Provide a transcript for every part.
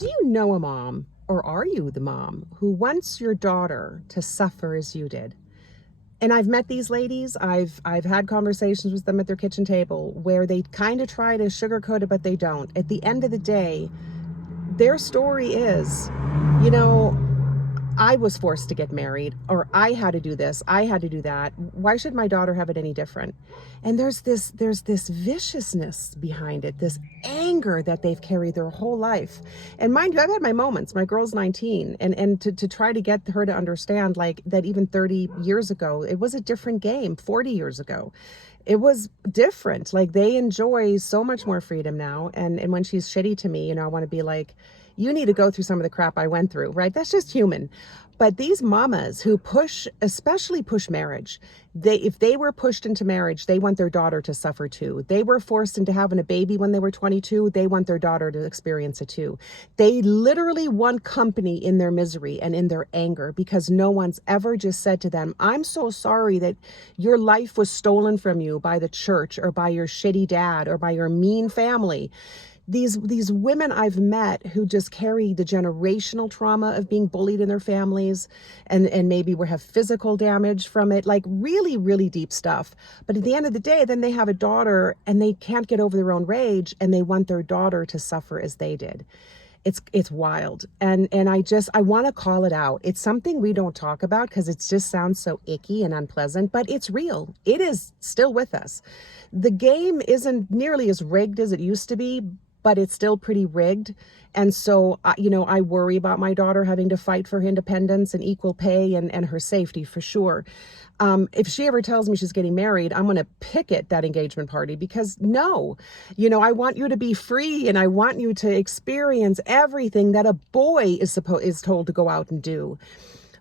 Do you know a mom, or are you the mom, who wants your daughter to suffer as you did? And I've met these ladies. I've had conversations with them at their kitchen table where they kind of try to sugarcoat it, but they don't. At the end of the day, their story is, you know, I was forced to get married, or I had to do this, I had to do that. Why should my daughter have it any different? And there's this viciousness behind it, this anger that they've carried their whole life. And mind you, I've had my moments. My girl's 19, and to try to get her to understand like that even 30 years ago, it was a different game. 40 years ago, it was different. Like they enjoy so much more freedom now. And when she's shitty to me, I want to be like, you need to go through some of the crap I went through, right? That's just human. But these mamas who especially push marriage, if they were pushed into marriage, they want their daughter to suffer too. They were forced into having a baby when they were 22. They want their daughter to experience it too. They literally want company in their misery and in their anger because no one's ever just said to them, I'm so sorry that your life was stolen from you by the church or by your shitty dad or by your mean family. These women I've met who just carry the generational trauma of being bullied in their families and maybe will have physical damage from it, like really, really deep stuff. But at the end of the day, then they have a daughter and they can't get over their own rage and they want their daughter to suffer as they did. It's wild. And I want to call it out. It's something we don't talk about because it just sounds so icky and unpleasant, but it's real. It is still with us. The game isn't nearly as rigged as it used to be, but it's still pretty rigged. And so, I worry about my daughter having to fight for her independence and equal pay and her safety for sure. If she ever tells me she's getting married, I'm going to picket that engagement party because no, I want you to be free and I want you to experience everything that a boy is told to go out and do.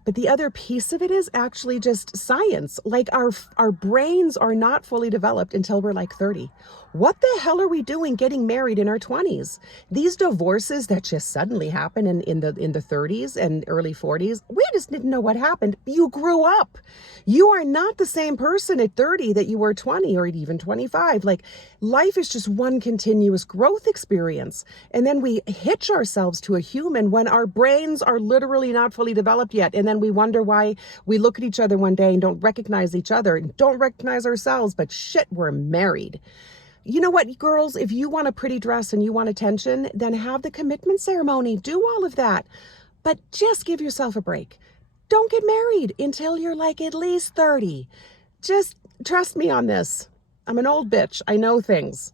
But the other piece of it is actually just science. Like our brains are not fully developed until we're like 30. What the hell are we doing getting married in our 20s? These divorces that just suddenly happen in the 30s and early 40s, we just didn't know what happened. You grew up. You are not the same person at 30 that you were 20 or even 25. Like life is just one continuous growth experience. And then we hitch ourselves to a human when our brains are literally not fully developed yet. And then we wonder why we look at each other one day and don't recognize each other and don't recognize ourselves, but shit, we're married. You know what, girls, if you want a pretty dress and you want attention, then have the commitment ceremony, do all of that, but just give yourself a break. Don't get married until you're like at least 30. Just trust me on this. I'm an old bitch. I know things.